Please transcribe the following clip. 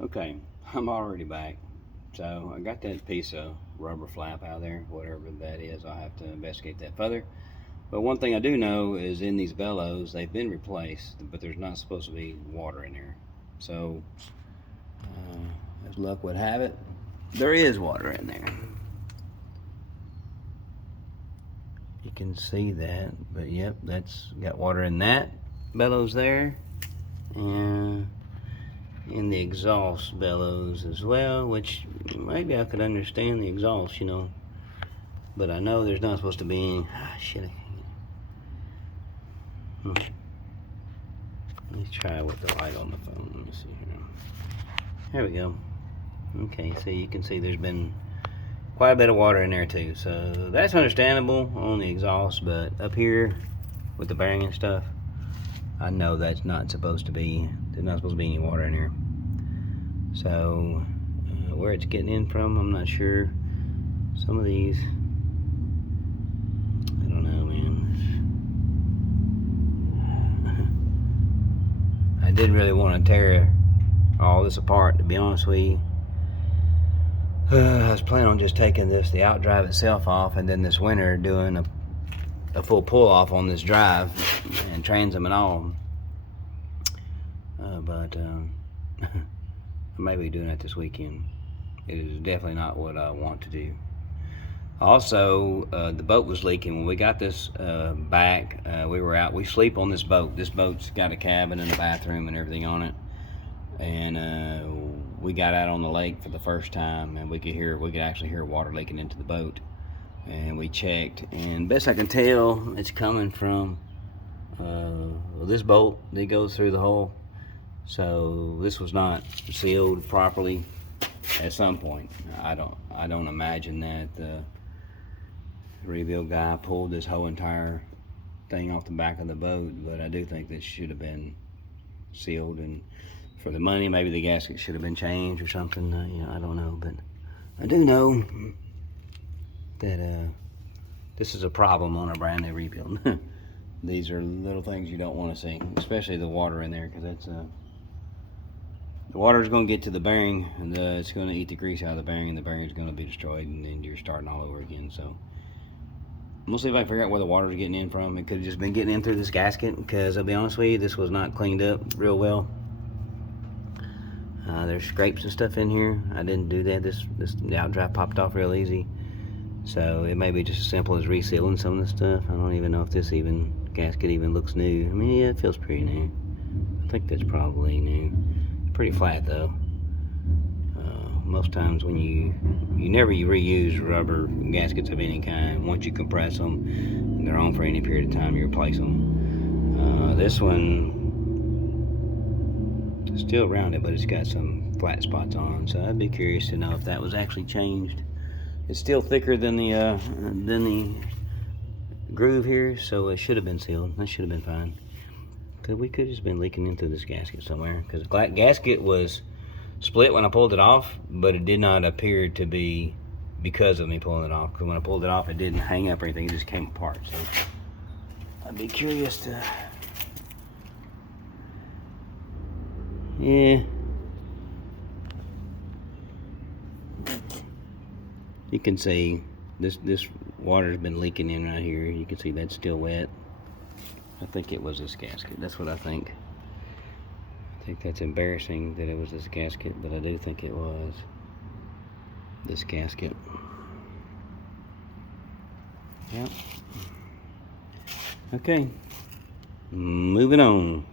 Okay, I'm already back. So I got that piece of rubber flap out there, whatever that is. I'll have to investigate that further. But one thing I do know is in these bellows, they've been replaced, but there's not supposed to be water in there. So, as luck would have it, there is water in there. You can see that, but yep, that's got water in that bellows there, and in the exhaust bellows as well, which maybe I could understand the exhaust, but I know there's not supposed to be any. Shit. Let me try with the light on the phone. Let me see here. There we go. Okay, so you can see there's been quite a bit of water in there too, so that's understandable on the exhaust, but up here with the bearing and stuff, I know that's not supposed to be, there's not supposed to be any water in here. So where it's getting in from, I'm not sure. Some of these, I don't know, man. I didn't really want to tear all this apart, to be honest with you. I was planning on just taking the outdrive itself off, and then this winter doing a full pull off on this drive and transom and all. But I may be doing that this weekend. It is definitely not what I want to do. Also, the boat was leaking when we got this back. We were out. We sleep on this boat. This boat's got a cabin and a bathroom and everything on it. And we got out on the lake for the first time, and we could actually hear water leaking into the boat. And we checked, and best I can tell, it's coming from this bolt that goes through the hole. So this was not sealed properly at some point. I don't imagine that the rebuild guy pulled this whole entire thing off the back of the boat, but I do think this should have been sealed, and for the money, maybe the gasket should have been changed or something. I don't know, but I do know that this is a problem on a brand new rebuild. These are little things you don't want to see, especially the water in there, because that's the water is going to get to the bearing, and it's going to eat the grease out of the bearing, and the bearing is going to be destroyed, and then you're starting all over again. So we'll see if I can figure out where the water is getting in from. It could have just been getting in through this gasket, because I'll be honest with you, this was not cleaned up real well. There's scrapes and stuff in here. I didn't do that. The outdrive popped off real easy. So it may be just as simple as resealing some of the stuff. I don't even know if this gasket even looks new. I mean, yeah, it feels pretty new. I think that's probably new. Pretty flat though. Most times when you never reuse rubber gaskets of any kind. Once you compress them, and they're on for any period of time, you replace them. This one is still rounded, but it's got some flat spots on. So I'd be curious to know if that was actually changed. It's still thicker than the groove here, so it should have been sealed. That should have been fine. Cause we could have just been leaking into this gasket somewhere. Cause the gasket was split when I pulled it off, but it did not appear to be because of me pulling it off. Cause when I pulled it off, it didn't hang up or anything. It just came apart. So I'd be curious to. Yeah. You can see this water's been leaking in right here. You can see that's still wet. I think it was this gasket. That's what I think. I think that's embarrassing that it was this gasket, but I do think it was this gasket. Yep. Okay. Moving on.